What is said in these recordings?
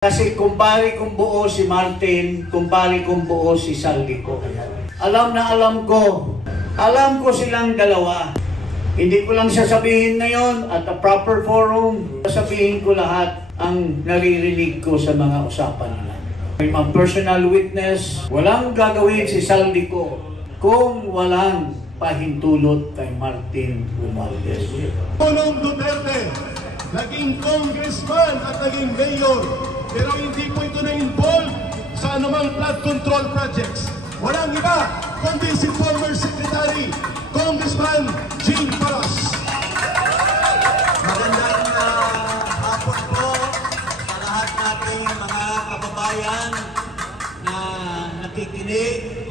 Kasi kumpare kong buo si Martin, kumpare kong buo si Saldico. Alam ko silang dalawa. Hindi ko lang sasabihin ngayon at a proper forum, sasabihin ko lahat ang naririnig ko sa mga usapan nila. May mga personal witness, walang gagawin si Saldico kung walang pahintulot kay Martin Romualdez. Pulong Duterte, naging congressman at naging mayor, pero hindi po ito na-involve sa anumang flood control projects. Walang iba, kundi si former Secretary, Congressman Jean Paras. Magandang hapon po sa lahat nating mga kababayan na nakikinig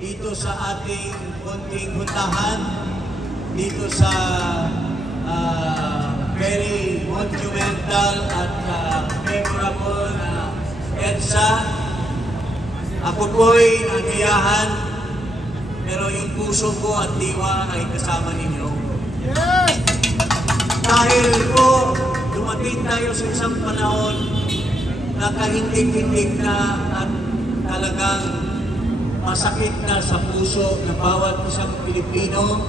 dito sa ating konting huntahan, dito sa very monumental at memorable na EDSA. Ako po'y nagiyahan, pero yung puso ko at diwa ay kasama ninyo. Dahil po, dumating tayo sa isang panahon na kahindig-hindig na at talagang masakit na sa puso ng bawat isang Pilipino.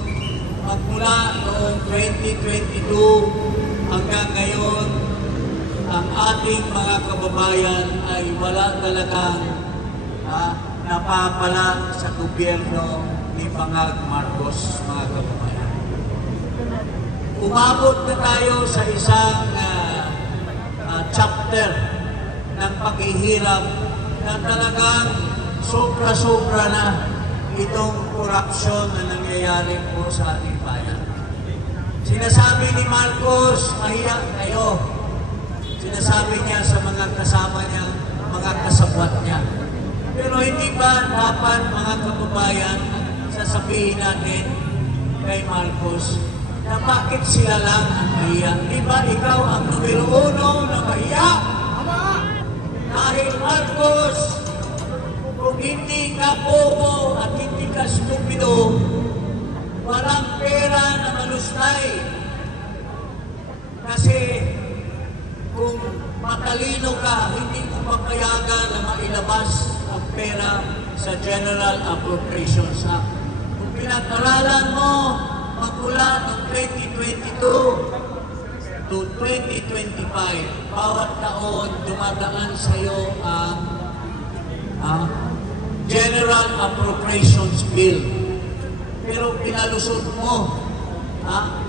Magmula noong 2022 hanggang ngayon, ang ating mga kababayan ay wala talagang napapala sa gobyerno ni Pangag Marcos, mga kababayan. Umabot na tayo sa isang chapter ng paghihirap na talagang sobra-sobra na itong korupsyon na nangyayari po sa ating bayan. Sinasabi ni Marcos, mahiya kayo. Sinasabi niya sa mga kasama niya, mga kasabwat niya. Pero hindi ba dapat, mga kababayan, sasabihin natin kay Marcos na bakit sila lang ang mahiya? Di ba ikaw ang numero 1 na mahiya? Dahil Marcos, kung hindi ka bobo at hindi ka stupido, walang pera na malustay. Kasi kung matalino ka, hindi mo papayagan na mailabas ang pera sa General Appropriations Act. Kung pinag-aralan mo, magmula ng 2022 to 2025, bawat taon dumadaan sa iyo ang General Appropriations Bill. Pero pinalusot mo.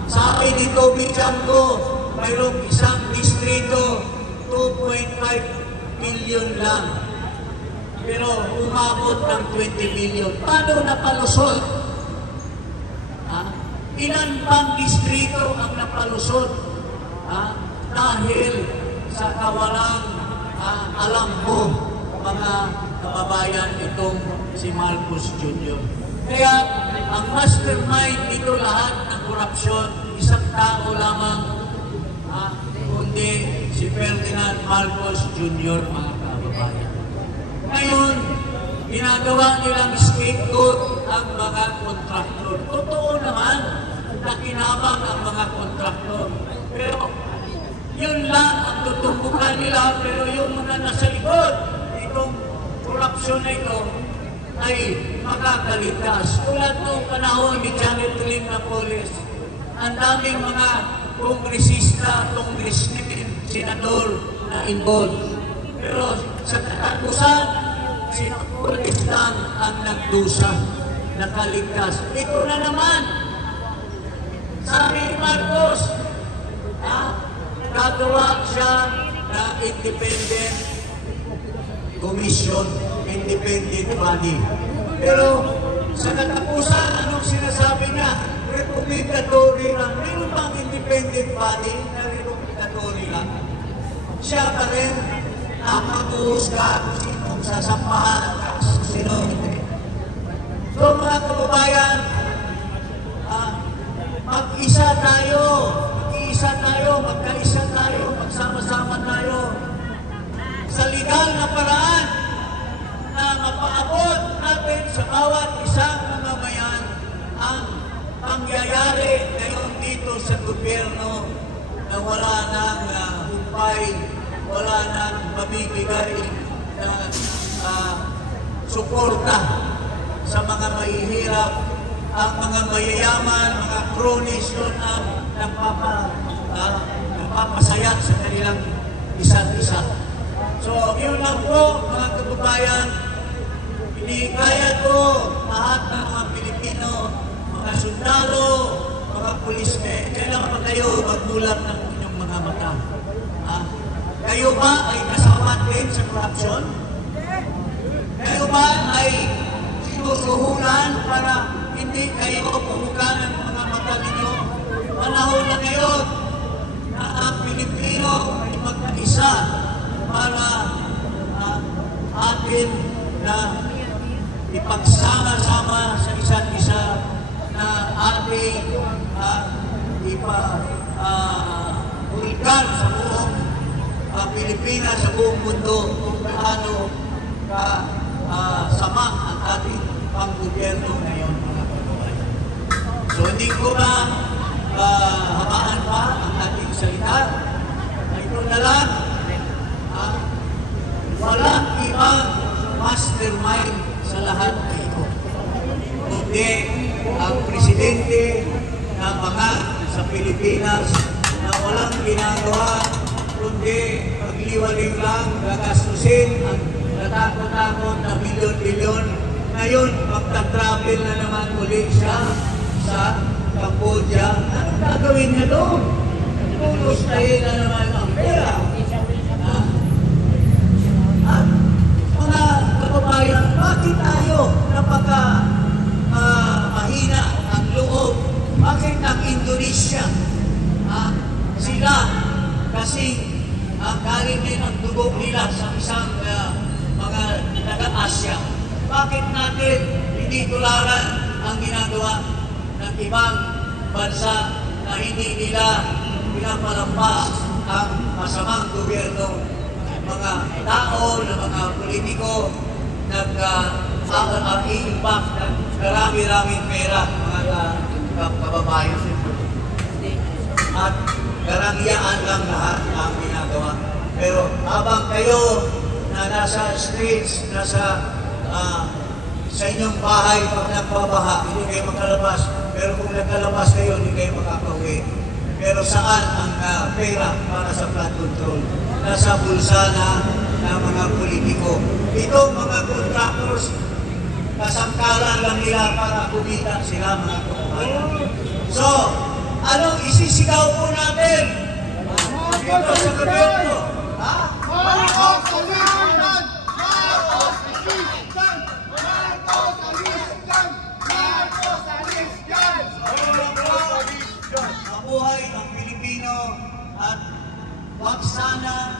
Sabi ni Toby Chanco, mayroong isang distrito, 2.5 billion lang. Pero umabot ng 20 billion. Paano napalusot? Ilan bang distrito ang napalusot? Dahil sa kawalang alam mo, mga kababayan, itong si Marcos Jr. Kaya ang mastermind dito lahat ng korupsyon, isang tao lamang, kundi si Ferdinand Marcos Jr., mga kababayan. Ngayon, ginagawa nilang scapegoat ang mga kontraktor. Totoo naman, nakinabang ang mga kontraktor. Pero yun lang ang tutumbukan nila, pero yung mga nasa likod, itong korupsyon na ito ay makakaligtas. Tulad noong panahon ni Janet Lim Napoles, ang daming mga kongresista, congressmen, senador na involved. Pero sa katapusan, si Napoles lang ang nagdusa, nakaligtas. Ito na naman, sabi ni Marcos, gagawa siya na independent commission, independent body. Pero sa katapusan, anong sinasabi niya? Recommendatory lang. Meron bang independent body na recommendatory lang? Siya pa rin ang mag-uusga kung sasampahan sino. So mga kababayan, mag-isa tayo, magkaisa tayo, magsama-sama tayo sa legal na paraan na mapaabot natin sa bawat isang mamamayan ang pangyayari ngayon dito sa gobyerno na wala nang humpay, wala nang nabibigay na suporta sa mga mahihirap, ang mga mayayaman, mga cronies yun ang nagpapasaya sa kanilang isa't isa. So, yun lang po, mga kababayan, inikaya ko lahat ng mga Pilipino, mga sundalo, mga pulisme, kailan pa kayo magmulat ng inyong mga mata? Kayo ba ay kasama din sa korupsyon? Kayo ba ay sinusuhulan para hindi kayo pumuka ng mga mata ninyo? Panahon na ngayon na ang Pilipino ay magkaisa para atin na ipagsama-sama sa isa't isa na ating ipa-ulkan sa buong Pilipinas, sa buong mundo kung paano sama ang ating panggobyerno ngayon, mga kababayan. So hindi ko na hamaan pa ang ating salita. Ito na lang, walang ibang mastermind sa lahat na ito. Kundi ang presidente ng mga sa Pilipinas na walang ginagawa kundi pagliwaling lang, gagastusin ang natakot-takot na bilyon-bilyon. Ngayon, magta-travel na naman ulit siya sa Cambodia. Anong gagawin niya doon? Pulustahin na naman ang pera. At mga kababayan, bakit tayo mahina ang loob? Bakit ang Indonesia? Sila kasi galing din ang dugo nila sa isang mga taga-Asya. Bakit natin hindi tularan ang ginagawa ng ibang bansa na hindi nila pinapalampas ang masamang gobyerno ng mga tao, ng mga politiko, nag-iimbak ng marami-raming pera, mga kababayan. At karangyaan lang lahat ang ginagawa. Pero habang kayo na nasa streets, nasa sa inyong bahay, pag nagbabaha, hindi kayo makalabas. Pero kung nagkalabas kayo, hindi kayo makakauwi. Pero saan ang pera para sa flood control? Nasa bulsa na mga politiko. Itong mga contractors, kasangkalan lang nila para kumita sila, mga kababayan. So, anong isisigaw po natin? Dito sa gobyerno. Marcos Alisan! Marcos Alisan! Marcos Alisan! Marcos Alisan! Mabuhay ang Pilipino at wag sana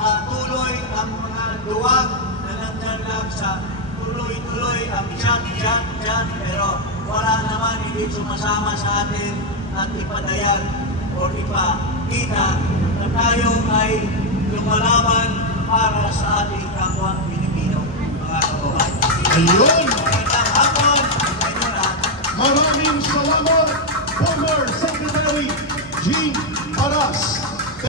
patuloy ang mga duwag na nandyan lang sa tuloy-tuloy ang chat, pero wala naman hindi sumasama sa atin at ipadayag o ipakita na tayo ay lumalaban para sa ating kapwa Pilipino, mga kababayan. Ayun! Magandang hapon sa inyo lahat. Maraming salamat, former Secretary Jean Paras.